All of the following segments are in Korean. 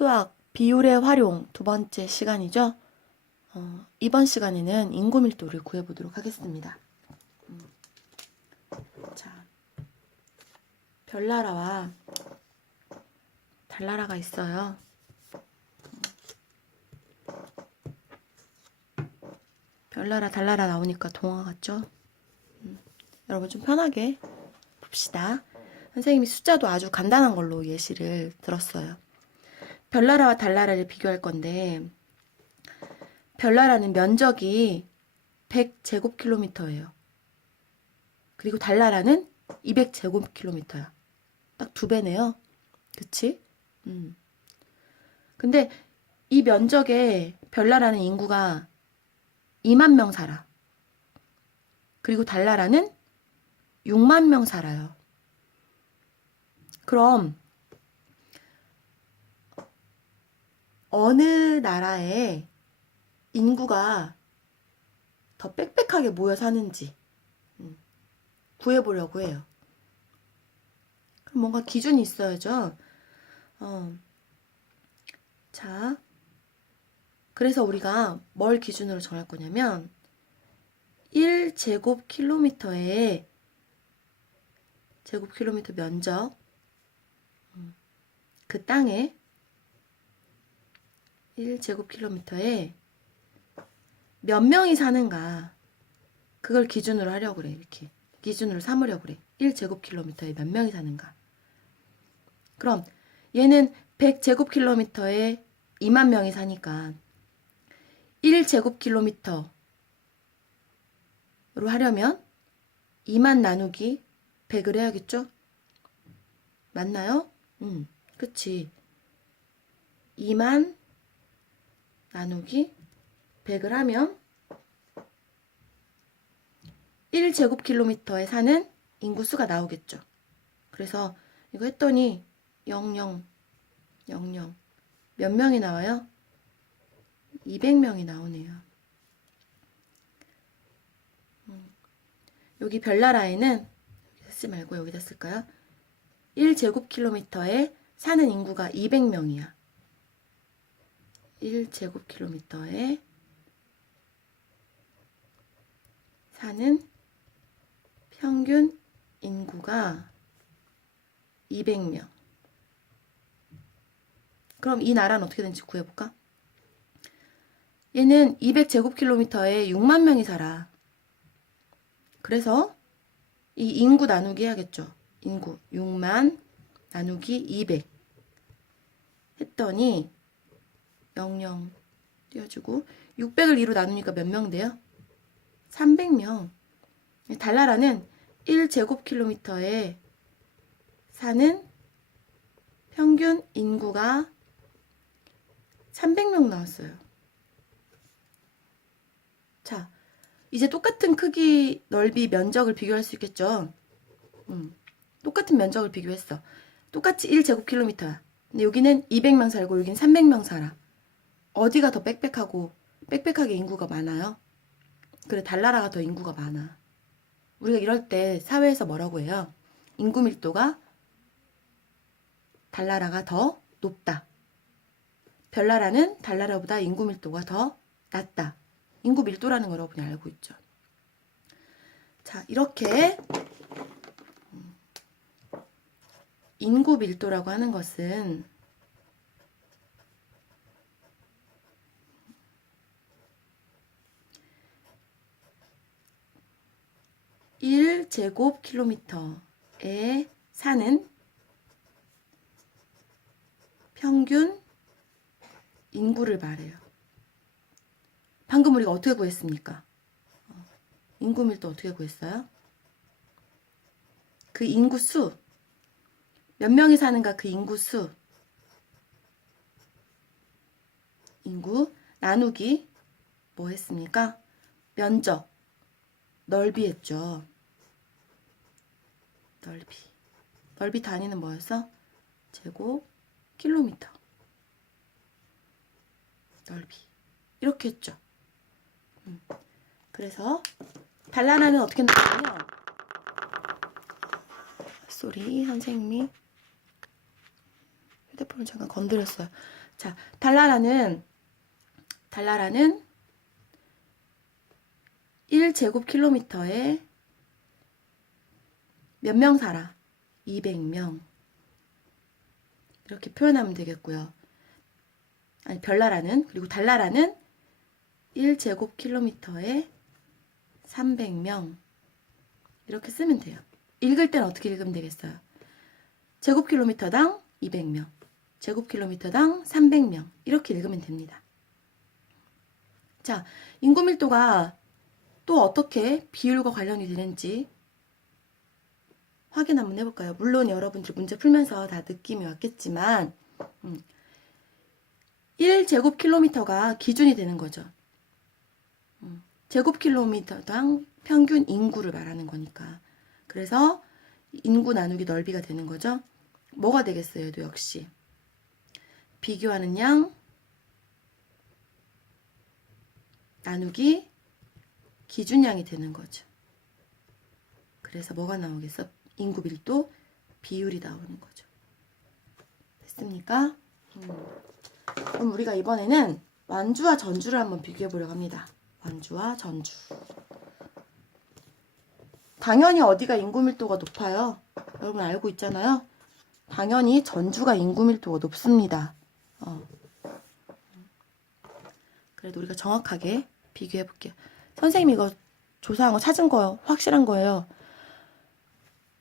수학 비율의 활용 두 번째 시간이죠. 이번 시간에는 인구 밀도를 구해보도록 하겠습니다. 자, 별나라와 달나라가 있어요. 별나라, 달나라 나오니까 동화 같죠? 여러분 좀 편하게 봅시다. 선생님이 숫자도 아주 간단한 걸로 예시를 들었어요. 별나라와 달나라를 비교할 건데 별나라는 면적이 100제곱킬로미터예요. 그리고 달나라는 200제곱킬로미터야. 딱 2배네요. 그치? 근데 이 면적에 별나라는 인구가 2만 명 살아. 그리고 달나라는 6만 명 살아요. 그럼 어느 나라에 인구가 더 빽빽하게 모여 사는지 구해보려고 해요. 그럼 뭔가 기준이 있어야죠. 자, 그래서 우리가 뭘 기준으로 정할 거냐면 1제곱킬로미터의 제곱킬로미터 면적, 그 땅에 1제곱킬로미터에 몇 명이 사는가, 그걸 기준으로 하려고 그래. 이렇게 기준으로 삼으려고 그래. 1제곱킬로미터에 몇 명이 사는가. 그럼 얘는 100제곱킬로미터에 2만 명이 사니까 1제곱킬로미터로 하려면 2만 나누기 100을 해야겠죠? 맞나요? 그치. 2만 나누기 100을 하면 1제곱킬로미터에 사는 인구수가 나오겠죠. 그래서 이거 했더니 00, 00. 몇 명이 나와요? 200명이 나오네요. 여기 별나라에는 여기다 쓰지 말고 여기다 쓸까요? 1제곱킬로미터에 사는 인구가 200명이야. 1제곱킬로미터에 사는 평균 인구가 200명. 그럼 이 나라는 어떻게 되는지 구해볼까? 얘는 200제곱킬로미터에 6만 명이 살아. 그래서 이 인구 나누기 해야겠죠. 인구 6만 나누기 200 했더니 00 띄워주고 600을 2로 나누니까 몇 명 돼요? 300명. 달나라는 1제곱킬로미터에 사는 평균 인구가 300명 나왔어요. 자, 이제 똑같은 크기, 넓이, 면적을 비교할 수 있겠죠? 똑같은 면적을 비교했어. 똑같이 1제곱킬로미터야. 근데 여기는 200명 살고 여기는 300명 살아. 어디가 더 빽빽하게 인구가 많아요? 그래, 달나라가 더 인구가 많아. 우리가 이럴 때 사회에서 뭐라고 해요? 인구 밀도가 달나라가 더 높다. 별나라는 달나라보다 인구 밀도가 더 낮다. 인구 밀도라는 걸 여러분이 알고 있죠. 자, 이렇게 인구 밀도라고 하는 것은 (1제곱킬로미터에) 사는 평균 인구를 말해요. 방금 우리가 어떻게 구했습니까? 인구 밀도 어떻게 구했어요? 그 인구수, 몇 명이 사는가 그 인구수, 인구 나누기 뭐 했습니까? 면적, 넓이 했죠. 넓이 단위는 뭐였어? 제곱킬로미터. 넓이. 이렇게 했죠. 그래서 달나라는 어떻게 나오냐면, 쏘리, 선생님이 휴대폰을 잠깐 건드렸어요. 자, 달나라는 1제곱킬로미터에 몇 명 살아? 200명. 이렇게 표현하면 되겠고요. 아니, 별나라는, 그리고 달나라는 1제곱킬로미터에 300명. 이렇게 쓰면 돼요. 읽을 땐 어떻게 읽으면 되겠어요? 제곱킬로미터당 200명, 제곱킬로미터당 300명. 이렇게 읽으면 됩니다. 자, 인구 밀도가 또 어떻게 비율과 관련이 되는지 확인 한번 해볼까요? 물론 여러분들 문제 풀면서 다 느낌이 왔겠지만 1제곱킬로미터가 기준이 되는 거죠. 제곱킬로미터당 평균 인구를 말하는 거니까. 그래서 인구 나누기 넓이가 되는 거죠. 뭐가 되겠어요? 얘도 역시 비교하는 양 나누기 기준량이 되는 거죠. 그래서 뭐가 나오겠어? 인구 밀도 비율이 나오는 거죠. 됐습니까? 그럼 우리가 이번에는 완주와 전주를 한번 비교해 보려고 합니다. 완주와 전주. 당연히 어디가 인구 밀도가 높아요? 여러분 알고 있잖아요. 당연히 전주가 인구 밀도가 높습니다. 그래도 우리가 정확하게 비교해 볼게요. 선생님 이거 조사한 거 찾은 거예요. 확실한 거예요.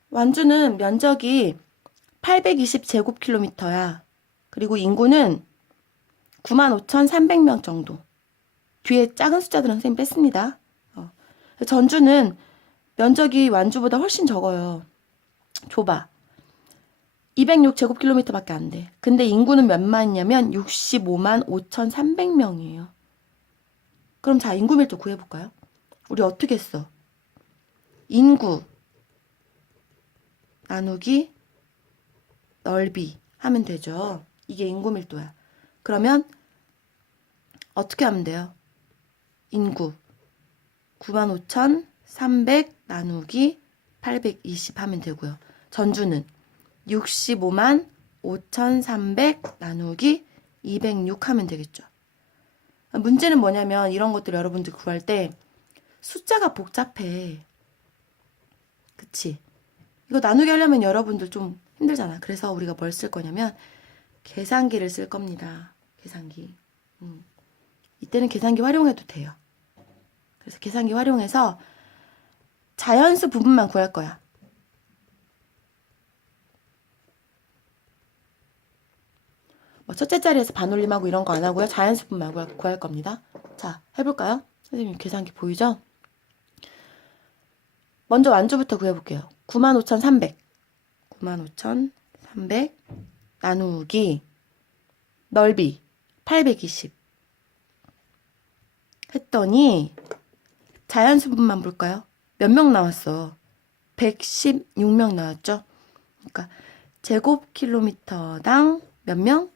완주는 면적이 820제곱킬로미터야. 그리고 인구는 95,300명 정도. 뒤에 작은 숫자들은 선생님 뺐습니다. 전주는 면적이 완주보다 훨씬 적어요. 좁아. 206제곱킬로미터밖에 안 돼. 근데 인구는 몇만이냐면 65만 5,300명이에요. 그럼 자, 인구 밀도 구해볼까요? 우리 어떻게 써? 인구 나누기 넓이 하면 되죠. 이게 인구 밀도야. 그러면 어떻게 하면 돼요? 인구 95,300 나누기 820 하면 되고요. 전주는 65만 5,300 나누기 206 하면 되겠죠. 문제는 뭐냐면 이런 것들 여러분들 구할 때 숫자가 복잡해. 그치? 이거 나누기 하려면 여러분들 좀 힘들잖아. 그래서 우리가 뭘 쓸 거냐면 계산기를 쓸 겁니다. 계산기. 이때는 계산기 활용해도 돼요. 그래서 계산기 활용해서 자연수 부분만 구할 거야. 뭐 첫째 자리에서 반올림하고 이런 거 안 하고요. 자연수 부분만 구할 겁니다. 자, 해볼까요? 선생님 계산기 보이죠? 먼저 완주부터 구해볼게요. 95,300 나누기 넓이 820 했더니 자연수분만 볼까요? 몇 명 나왔어? 116명 나왔죠? 그러니까 제곱킬로미터당 몇 명?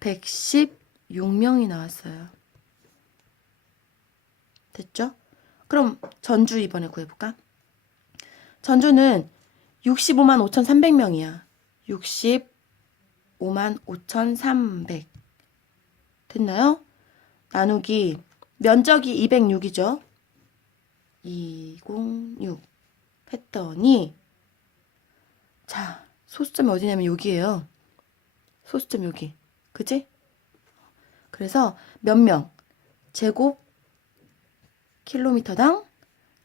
116명이 나왔어요. 됐죠? 그럼 전주 이번에 구해볼까? 전주는 65만 5,300명이야. 65만 5,300 됐나요? 나누기 면적이 206이죠. 206 했더니 자, 소수점이 어디냐면 여기에요. 소수점 여기. 그치? 그래서 몇 명? 제곱 킬로미터당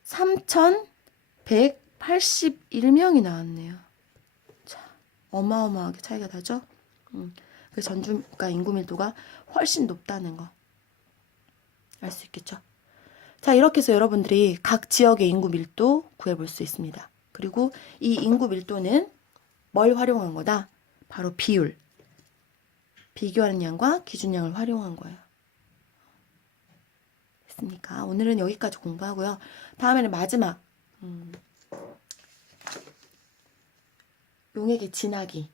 3,181명이 나왔네요. 자, 어마어마하게 차이가 나죠? 그래서 전주가 인구 밀도가 훨씬 높다는 거 알 수 있겠죠? 자, 이렇게 해서 여러분들이 각 지역의 인구 밀도 구해볼 수 있습니다. 그리고 이 인구 밀도는 뭘 활용한 거다? 바로 비율. 비교하는 양과 기준량을 활용한 거예요. 됐습니까? 오늘은 여기까지 공부하고요. 다음에는 마지막 용액의 진하기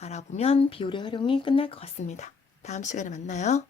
알아보면 비율의 활용이 끝날 것 같습니다. 다음 시간에 만나요.